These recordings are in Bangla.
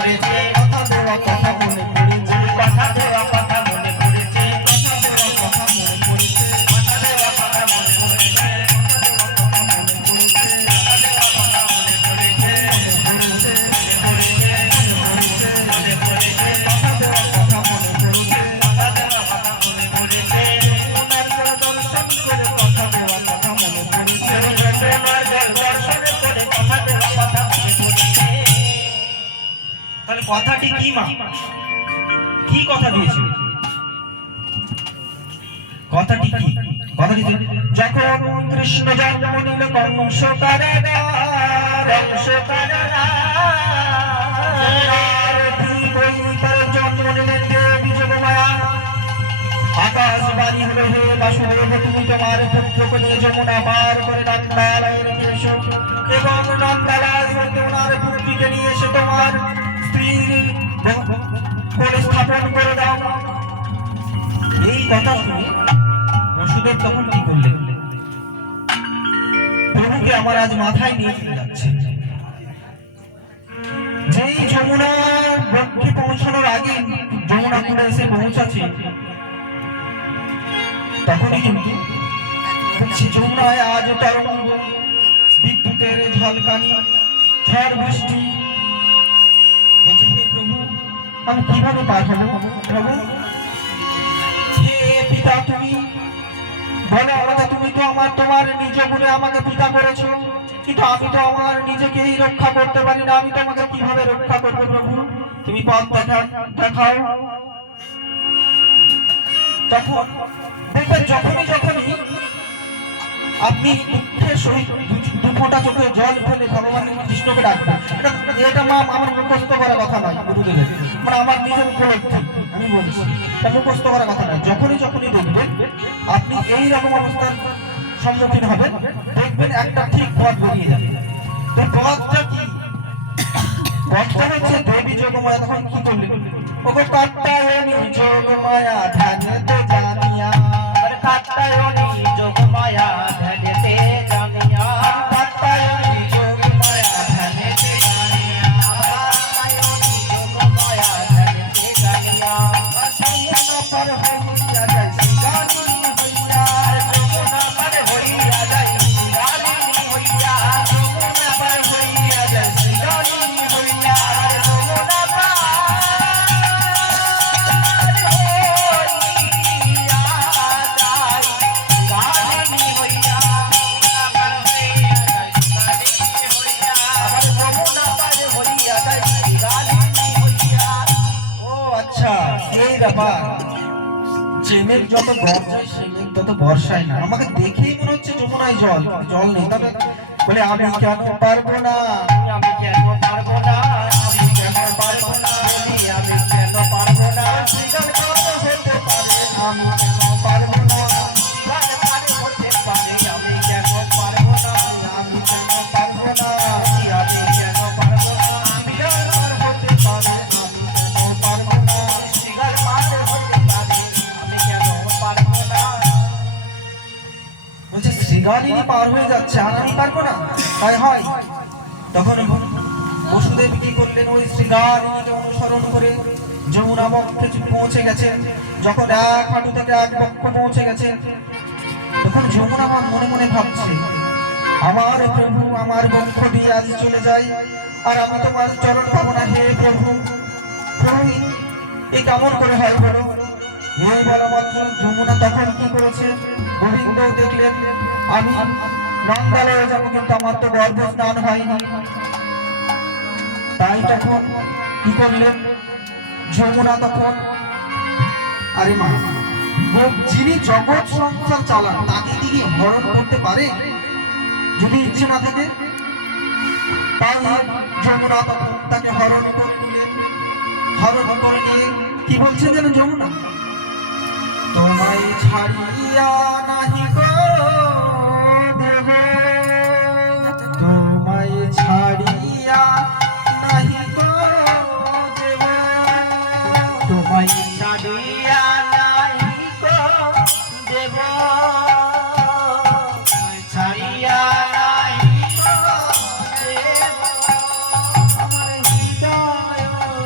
পড়েছে, কথা দেওয়া কথা মনে পড়েছে, কথা দেওয়া কথা মনে পড়েছে, কথা দেওয়া কথা মনে পড়েছে, কথা দেওয়া কথা মনে পড়েছে, কথা মনে পড়েছে, কথা দেওয়া কথা মনে পড়েছে, মনে পড়েছে, মনে পড়েছে, কথা দেওয়া কথা মনে পড়েছে, কথা দেওয়া কথা মনে পড়েছে, যমুনার জল দর্শন করে কথা দেওয়া কথা মনে পড়েছে, যমুনার জল দর্শন করে কথা দেওয়া কথা মনে পড়েছে। তাহলে কথাটি কি মা? কি কথা দিয়েছিল? কথাটি কি? কথাটি যখন কৃষ্ণ জন্ম নিল কংস কারাগার, কংস কারাগার, ঠিক ওই তার জন্ম নিলেন দেবী যোগমায়া। আকাশবাণী হলো, হে বাসুদেব, তুমি তোমার পুত্রকে নিয়ে যমুনা পার করে নন্দালয়ে রেখে এসো, এবং নন্দালয় হইতে ওনার পুত্রীকে নিয়ে এসে তোমার স্ত্রীর কোলে স্থাপন করে দাও। এই কথা শুনে বসুদেব তখন কি করলেন? প্রভুকে আমার আজ মাথায় নিয়ে চলে যাচ্ছে। যেই যমুনার বক্ষে পৌঁছানোর আগে যমুনা কুড়ে এসে পৌঁছাচ্ছে, তখনই কিন্তু দেখছি যমুনায় আজ তরঙ্গ, বিদ্যুতের ঝলকানি, ঝড় বৃষ্টি। বলছে, হে প্রভু, আমি কিভাবে পার হবো? প্রভু, হে পিতা, তুমি বলো আমাকে, তুমি তো তোমার নিজ গুণে আমাকে পিতা করেছো, কিন্তু আমি তো আমার নিজেকেই রক্ষা করতে পারি না, আমি তোমাকে কিভাবে রক্ষা করবো? প্রভু, তুমি পথ দেখাও। তখন দেখবেন যখনই আপনি দুঃখের সহিত দু ফোঁটা চোখে জল ফেলে ভগবান কৃষ্ণকে ডাকবেন, এটা মা আমার মুখস্থ করা কথা নয়, গুরুদেবের মানে আমার নিজের উপলব্ধি আমি বলছি, এটা মুখস্থ করা কথা নয়। যখনই দেখবেন আপনি এই রকম অবস্থার সম্মুখীন হবেন, দেখবেন একটা ঠিক পথ বেরিয়ে যাবে। তো পথটা কি? পথটা হচ্ছে দেবী যোগমায়া তখন কি করলেন? ওগো কাত্তায়নী যোগমায়া ধ্যানেতে জানিয়া, কাত্তায়নী যোগমায়া ধ্যানেতে জানিয়া, কাত্তায়নী যোগমায়া ধ্যানেতে জানিয়া, কাত্তায়নী যোগমায়া ধ্যানেতে জানিয়া, যমুনা পার হইয়া যায় শ্রীগালিনী হইয়া, যমুনা পার হইয়া যায় শ্রীগালিনী হইয়া, যমুনা পার হইয়া যায় শ্রীগালিনী হইয়া, যমুনা পার ব্যাপার। যে মেঘ যত গর্জায় সে মেঘ তত বর্ষায় না। আমাকে দেখেই মনে হচ্ছে যমুনায় জল নেই, তবে বলে আমি কেন পারবো না, আমি কেন পারবো না, আমি কেন পারবো না, আমি কেন পারবো না, শ্রীগাল পার হতে পারে আমি কেন পারবো না, শ্রীগাল পার হতে পারে আমি কেন পারবো না, আমি কেন পারবো না, আমি কেন পারবো না, শ্রীগাল পার হতে পারে আমি কেন পারবো না, শ্রীগাল পার হতে পারে আমি কেন পারবো না। বলছে শ্রীগালিনী পার হয়ে যাচ্ছে আর আমি পারবো না, তাই হয়। তখন বসুদেব কি করলেন? ওই শ্রীগালিনীকে অনুসরণ করে যমুনা বক্ষে পৌঁছে গেছেন। যখন এক হাঁটু থেকে এক বক্ষ পৌঁছে গেছে, তখন যমুনা মনে মনে ভাবছে, আমার প্রভু আমার বক্ষ দিয়ে আজ চলে যাই, আর আমি তোমার চরণ পাবো না। হে প্রভু, প্রভু এই কেমন করে হয় বলো? এই বলা মাত্র যমুনা তখন কি করেছে? গোবিন্দ দেখলেন আমি নন্দালয়ে যাবো, কিন্তু আমার তো গর্ভ স্নান হয়নি। তাই তখন কি করলেন যমুনা? তখন আরে মা, যিনি জগৎ সংসার চালান তাকে কি হরণ করতে পারে যদি ইচ্ছে না থাকে? তাই যমুনা তখন তাকে হরণ করে নিলেন। হরণ করে নিয়ে কি বলছেন যেন যমুনা? তোমায় ছাড়িয়া নাহি গো দেব, তোমায় ছাড়িয়া নাহি গো দেব, তোমায় ছাড়িয়া নাই গো দেব, তোমায় ছাড়িয়া নাই গো দেব, আমার হৃদয়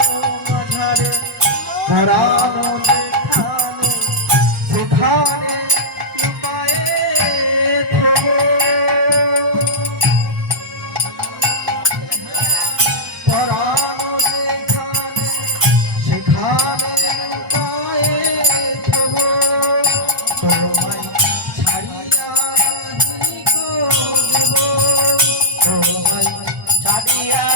হারানো যেখানে সেখানে লুকায়ে থাকো। হারানো যেখানে সেখানে লুকায়ে থাকো। তোমায় ছাড়িয়া নাহি গো জীবন, তোমায় ছাড়িয়া